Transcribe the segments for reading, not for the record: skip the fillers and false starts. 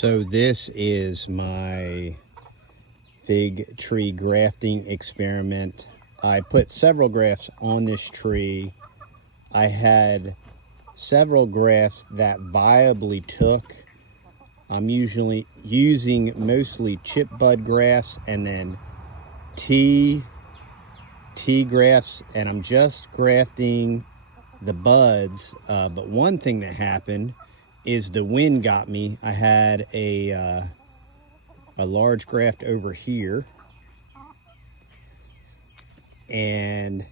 So this is my fig tree grafting experiment. I put several grafts on this tree. I had several grafts that viably took. I'm usually using mostly chip bud grafts and then T grafts, and I'm just grafting the buds. But one thing that happened is the wind got me. I had a large graft over here, and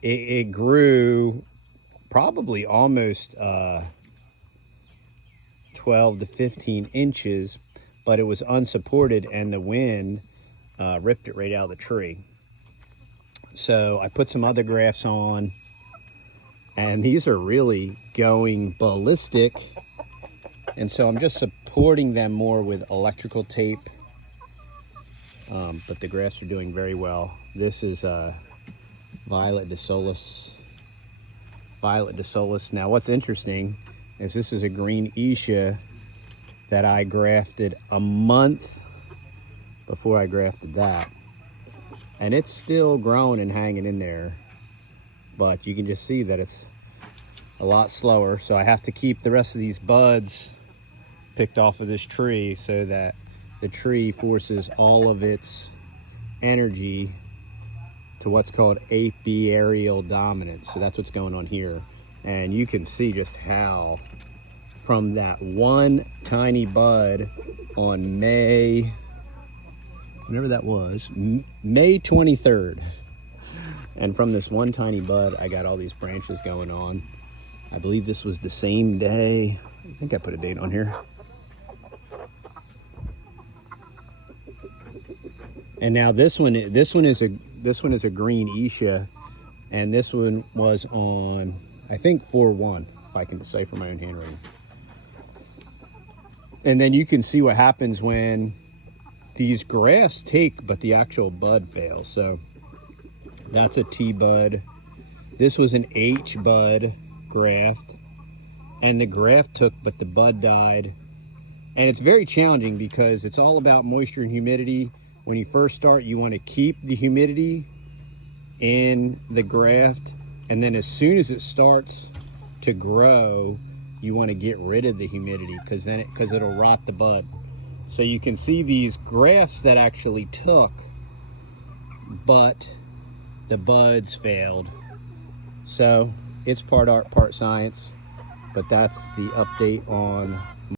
it grew probably almost 12 to 15 inches, but it was unsupported and the wind ripped it right out of the tree. So I put some other grafts on, and these are really going ballistic. And so I'm just supporting them more with electrical tape. But the grafts are doing very well. This is Violet de Solis. Now what's interesting is this is a green Isha that I grafted a month before I grafted that. And it's still growing and hanging in there, but you can just see that it's a lot slower. So I have to keep the rest of these buds picked off of this tree so that the tree forces all of its energy to what's called apiarial dominance. So that's what's going on here. And you can see just how from that one tiny bud on May, whenever that was, May 23rd. And from this one tiny bud, I got all these branches going on. I believe this was the same day. I think I put a date on here. And now this one is a green Isha, and this one was on, I think 4/1, if I can decipher my own handwriting. And then you can see what happens when these grafts take, but the actual bud fails. So that's a T bud. This was an H bud graft, and the graft took, but the bud died. And it's very challenging because it's all about moisture and humidity. When you first start, you want to keep the humidity in the graft, and then as soon as it starts to grow, you want to get rid of the humidity because it'll rot the bud. So you can see these grafts that actually took, but the buds failed. So it's part art, part science, but that's the update on